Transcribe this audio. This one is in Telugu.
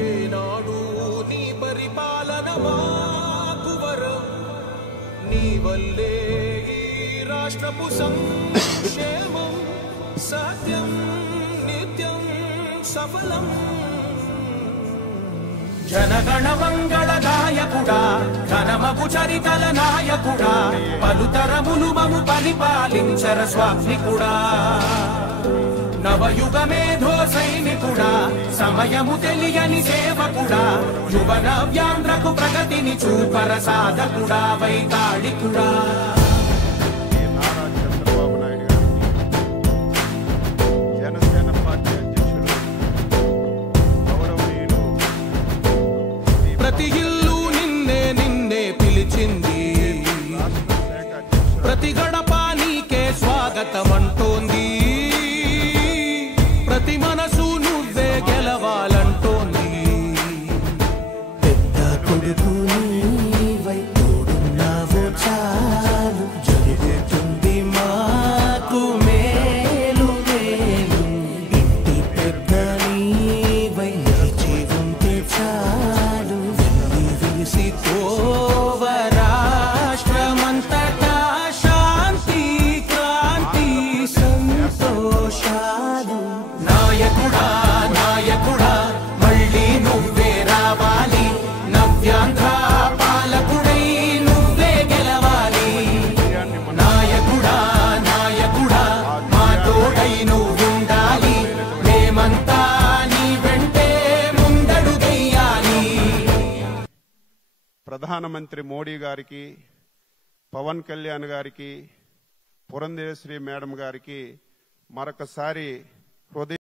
ఏనాడు నీ పరిపాలన మాకు వరం, నీ వల్లే ఈ రాష్ట్రపు సంక్షేమం సత్యం నిత్యం సఫలం. జనగణ మంగళ నాయకుడా, ఘనమగు చరితల నాయకుడా, పలుతరములు మము పరిపాలించర స్వామికుడా. నవయుగ మేధో సైనికుడా, సమయము తెలియని సేవకుడా, యువన వ్యాంధ్రకు ప్రగతిని చూపర సాధకుడా, వైతాళికుడా. జనసేన పార్టీ అధ్యక్షులు గౌరవనీయులు ప్రతి ఇల్లు నిన్నే నిన్నే పిలిచింది, ప్రతి గడప నీకే స్వాగతం అంటోంది, ప్రతి మనసు నువ్వే గెలవాలంటోంది. పెద్ద కొడుకు నీవై తోడున్నావో చాలు, జరుగుతుంది మాకు మేలు మేలు. ఇంటి పెద్ద నీవై నిలిచి ఉంటే చాలు, వెళ్ళి విసి పోవ రాష్ట్రమంతటా శాంతి క్రాంతి సంతోషాలు. నాయకుడా నాయకుడా మళ్ళీ నువ్వే రావాలి, నవ్యాంధ్ర పాలకుడై నువ్వే గెలవాలి. నాయకుడా నాయకుడా మా తోడై నువ్వుండాలి, మేమంతా నీ వెంటే ముందడుగెయ్యాలి. ప్రధానమంత్రి మోడీ గారికి, పవన్ కళ్యాణ్ గారికి, పురంధేశ్వరి మేడం గారికి మరొకసారి హృదయ